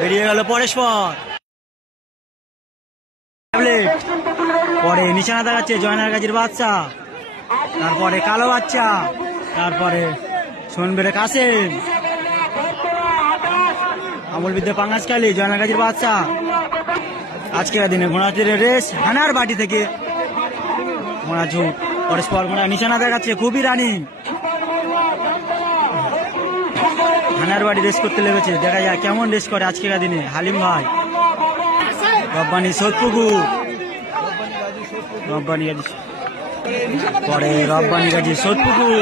বেরিয়ে গেল পরেশপর। পরে নিশানা দেখাচ্ছে জয়নার গাজীর বাচ্চা, তারপরে কালো বাচ্চা, তারপরে সোনবেরে কাসেম, আমল বিদ্যা পাঙ্গাসকালী, জয়নার গাজীর বাচ্চা। আজকের দিনে ঘোড়াটির রেস হানার বাটি থেকে ঘোড়া ঝুঁক পরস্পর ঘোড়া নিশানা দেখাচ্ছে, খুবই রানিং। হানার বাড়ি রেস করতে লেগেছে, দেখা যায় কেমন রেস করে আজকের দিনে হালিম ভাই। রব্বানি সোদপুকুর, রব্বানি গাজী, পরে রব্বানি গাজী সোদপুকুর,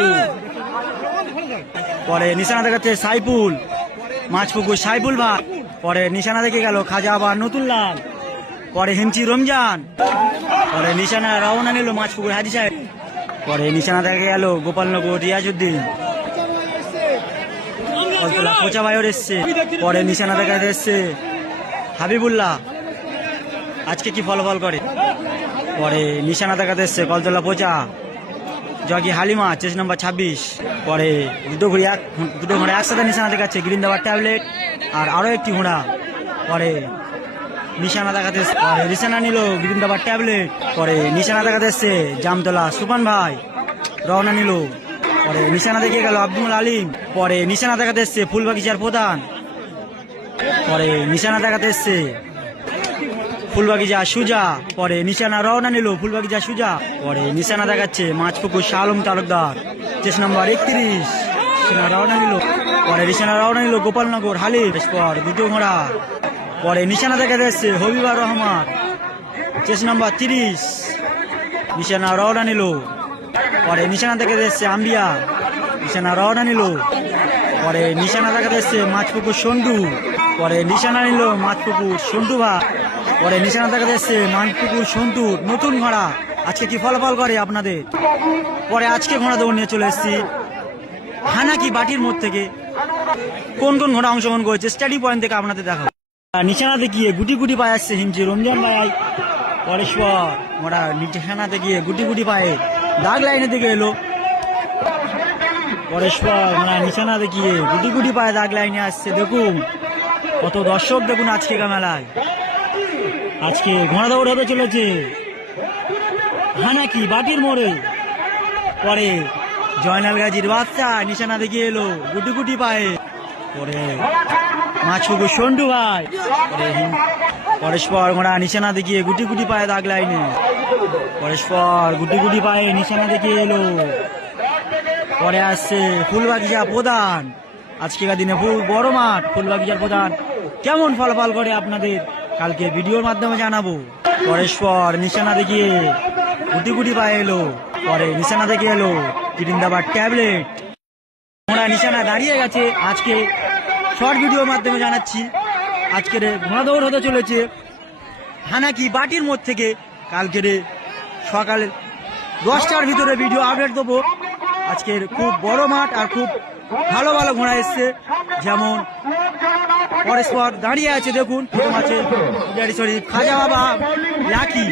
পরে নিশানা দেখাচ্ছে সাইফুল মাছপুকুর সাইফুল ভাই। পরে নিশানা দেখে গেল খাজা আবার নতুন লাল, পরে হিমচি রমজান, পরে নিশানা রওনা নিল মাছপুকুর হাজি সাহেব। পরে নিশানা দেখে গেল গোপালনগর রিয়াজউদ্দিন, কোচা ভাইয়ের এসছে। পরে নিশানা দেখা এসছে হাবিবুল্লাহ, আজকে কি ফলাফল করে। পরে নিশানা দেখাতে এসছে কলতলা পোচা জগি হালিমা, চেস নম্বর 26। পরে দুটো ঘোড়া একসাথে নিশানা দেখাচ্ছে, গ্রিন্দাবার ট্যাবলেট আর আরো একটি ঘোড়া। পরে নিশানা দেখাতে পরে নিশানা নিল গ্রিন্দাবার ট্যাবলেট। পরে নিশানা দেখাতে এসছে জামতলা সুপান ভাই, রওনা নিল। পরে নিশানা দেখে গেল আব্দুল আলিম। পরে নিশানা দেখাতে এসছে ফুলবাগিচার প্রধান। পরে নিশানা দেখাতে এসছে ফুলবাগিচা সুজা। পরে নিশানা রওনা নিল ফুলবাগিচা সুজা। পরে নিশানা দেখাচ্ছে মাছপুকুর শাহ আলম তালুকদার, চেস নম্বর 31, রওনা নিল। পরে নিশানা রওনা নিল গোপালনগর হালিম। পর দুটো ঘোড়া। পরে নিশানা দেখাতে এসছে হবিবার রহমান, চেস নম্বর 30, নিশানা রওনা নিল। পরে নিশানা দেখাতে এসছে আম্বিয়া, নিশানা রওনা নিল। পরে নিশানা দেখাতে এসছে মাছপুকুর সন্ডু। পরে নিশানা নিল মাছপুকুর সন্টু ভাই। পরে নিশানা দেখাতে এসছে মাছপুকুর সন্টুর নতুন ঘোড়া। আজকে কি ফলাফল করে আপনাদের। পরে আজকে ঘোড়া দৌড় নিয়ে চলে এসেছি হানাকি বাটির মোড় থেকে। কোন কোন ঘোড়া অংশগ্রহণ করেছে স্টাডি পয়েন্ট থেকে আপনাদের দেখাবো। নিশানা দেখিয়ে গুটি গুটি পায়ে আসছে হিমচি রমজান ভাই পরেশপর। ঘোড়া নিশানা দেখিয়ে গুটি গুটি পায়ে দাগ লাইনের দিকে এলো পরেশপর। ঘোড়া নিশানা দেখিয়ে গুটি গুটি পায়ে দাগ লাইনে আসছে। দেখুন কত দর্শক, দেখুন আজকে মেলায় আজকে ঘোড়া দৌড় হতে চলেছে হানাকি বাটির মোড়ে। পরে জয়নাল গাজীর বাচ্চা নিশানা দেখিয়ে এলো গুটি গুটি পায়ে। পরে মাছপুকুর সন্টু ভাই। পরস্পর ঘোড়া নিশানা দেখিয়ে গুটি গুটি পায়ে দাগ লাইনে। পরস্পর গুটি গুটি পায়ে নিশানা দেখিয়ে এলো। পরে আসছে ফুলবাগিচা প্রধান, আজকের দিনে বড় মাঠ ফুলবাগিচার প্রধান। কেমন ফলাফল করে আপনাদের কালকে ভিডিওর মাধ্যমে জানাবো। পরস্পর নিশানা দেখিয়ে গুটি গুটি পায়ে এলো। পরে নিশানা দেখে এলো কিরিন্দাবার ট্যাবলেট। ঘোড়া নিশানা দাঁড়িয়ে গেছে, আজকে শর্ট ভিডিওর মাধ্যমে জানাচ্ছি। আজকের ঘোড়া দৌড় হতে চলেছে হানাকি বাটির মোড় থেকে। কালকের সকালে 10টার ভিতরে ভিডিও আপডেট দেবো। আজকের খুব বড় মাঠ আর খুব ভালো ভালো ঘোড়া এসছে। যেমন পরস্পর দাঁড়িয়ে আছে, দেখুন প্রথম আছে শরীফ খাজা বাবা লাকি।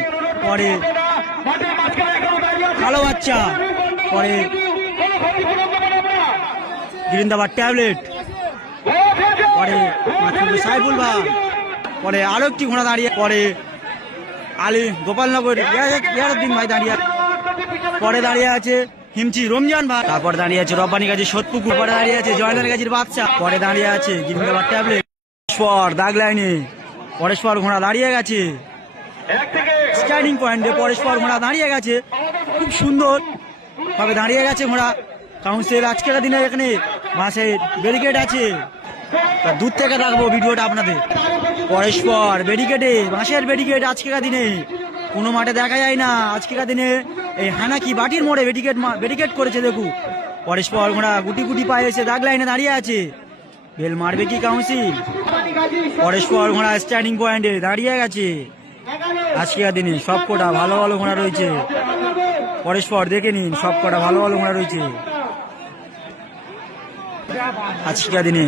পরে কালো বাচ্চা, পরে গিরিন্দাবার ট্যাবলেট, পরে সাইফুল ভাই। পরে আরো একটি ঘোড়া দাঁড়িয়ে, পরে আলী গোপালনগর ইয়ারউদ্দিন ভাই দাঁড়িয়ে। পরে দাঁড়িয়ে আছে হিমচি রমজান ভাই। তারপর দাঁড়িয়ে আছে রব্বানি গাজী সোদপুকুর। পরে দাঁড়িয়ে আছে জয়নাল গাজীর বাচ্চা। পরে দাঁড়িয়ে আছে গিরিন্দাবার ট্যাবলেট। পরস্পর দাগ লাইনে পরস্পর ঘোড়া দাঁড়িয়ে গেছে স্টার্টিং পয়েন্টে। পরস্পর ঘোড়া দাঁড়িয়ে গেছে, খুব সুন্দর ভাবে দাঁড়িয়ে গেছে ঘোড়া। কাউন্সিল আজকের দিনে এখানে বাসের ব্যারিকেড আছে, দূর থেকে রাখবো ভিডিওটা আপনাদের। পরস্পর ব্যারিকেডে বাঁশের ব্যারিকেড আজকের দিনে কোনো মাঠে দেখা যায় না। আজকের দিনে এই হানাকি বাটির মোড়ে ব্যারিকেড করেছে, দেখুন। পরস্পর ঘোড়া গুটি গুটি পায়ে এসে দাগ লাইনে দাঁড়িয়ে আছে। বেল মারবে কি কাউন্সিল। পরস্পর ঘোড়া স্ট্যান্ডিং পয়েন্টে দাঁড়িয়ে গেছে। আজকের দিনে সব কটা ভালো ভালো ঘোড়া রয়েছে। পরস্পর দেখে নিন, সব কটা ভালো ভালো ঘোড়া রয়েছে আজকের দিনে।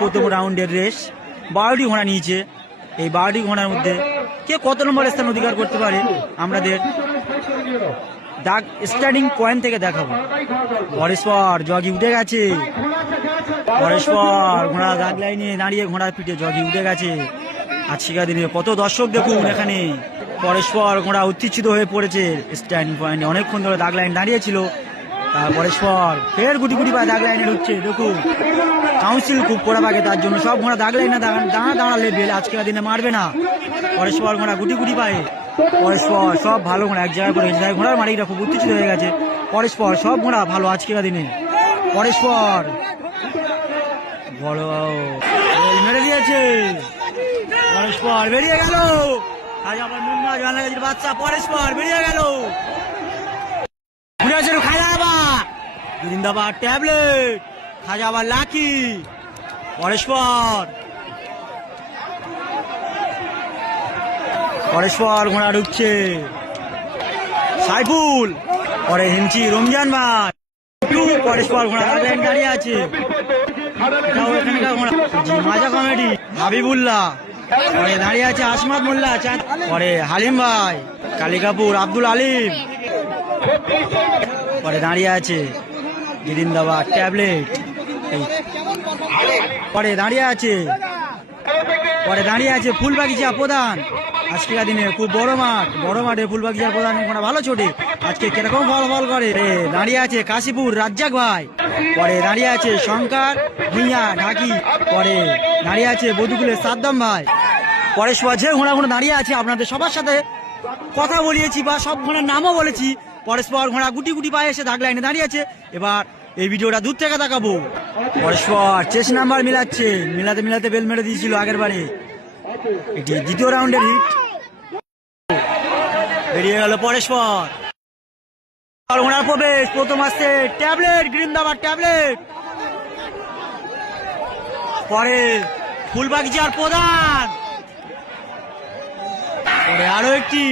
প্রথম রাউন্ডের রেস 12টি ঘোড়া নিয়েছে। এই 12টি ঘোড়ার মধ্যে কে কত নম্বর স্থান অধিকার করতে পারে আমাদের দাগ স্টার্টিং পয়েন্ট থেকে দেখাবো। পরস্পর জগি উঠে গেছে, পরস্পর ঘোড়া দাগ লাইনে দাঁড়িয়ে ঘোড়ার পিঠে জগি উঠে গেছে। আজকের দিনে কত দর্শক দেখুন এখানে। পরস্পর ঘোড়া উত্তেজিত হয়ে পড়েছে স্ট্যান্ড পয়েন্টে, অনেকক্ষণ ধরে দাগ লাইন দাঁড়িয়েছিল। তার পরস্পর ফের গুটি গুটি পায়ে দাগ লাইনে ঢুকছে। দেখুন কাউন্সিল খুব কড়া পাকে, তার জন্য সব ঘোড়া দাগ লাইনে দাঁড়ালে বেল আজকের দিনে মারবে না। পরস্পর ঘোড়া গুটি গুটি পায়ে, পরস্পর সব ভালো ঘোড়া এক জায়গায় করে ঘোড়ার মালিকরা খুব উত্তেজিত হয়ে গেছে। পরস্পর সব ঘোড়া ভালো আজকের দিনে। পরস্পর বড় মেরে দিয়েছে, পরস্পর বেরিয়ে গেল। আজ আবার বাচ্চা পরস্পর বেরিয়ে গেল। খাজাবাদ জিন্দাবাদ ট্যাবলেট, খাজাবাদ লাকি। পরস্পর পরস্পর ঘোড়া ঢুকছে। সাইফুল পরে হিমচি রমজান ভাই, পরস্পর ঘোড়া দাঁড়িয়ে আছে। মাজা কমেডি হাবিবুল্লাহ, পরে দাঁড়িয়ে আছে আসমাদ মোল্লা, পরে হালিম ভাই, কালিকাপুর আব্দুল আলিম, পরে দাঁড়িয়ে আছে জিন্দাবাদ ট্যাবলেট, পরে দাঁড়িয়ে আছে ফুলবাগিচা প্রধান। আজকের দিনে খুব বড় মাঠে ফুলবাগিচার প্রধান ঘোড়া ভালো ছোটে। আজকে কিরকম ফল করে। দাঁড়িয়ে আছে কাশীপুর রাজ্জাক ভাই, পরে দাঁড়িয়ে আছে শঙ্কর ভুইয়া ঢাকি, পরে দাঁড়িয়ে আছে বধুকুলের সাদ্দাম ভাই। পরস্পর যে ঘোড়া দাঁড়িয়ে আছে আপনাদের সবার সাথে কথা বলিয়েছি বা সব ঘোড়ার নামও বলেছি। পরস্পর ঘোড়া গুটি গুটি পায়ে এসে দাগ লাইনে দাঁড়িয়ে আছে। এবার এই ভিডিওটা দূর থেকে দেখাবো। পরস্পর চেস নাম্বার মিলাতে বেল মেরে দিয়েছিল আগের বারে। এটি দ্বিতীয় রাউন্ডের হিট। বেরিয়ে গেল পরস্পর ঘোড়ার প্রবেশ। প্রথম আসছে ট্যাবলেট, জিন্দাবাদ ট্যাবলেট, পরে ফুলবাগিচার প্রধান, পরে আরো একটি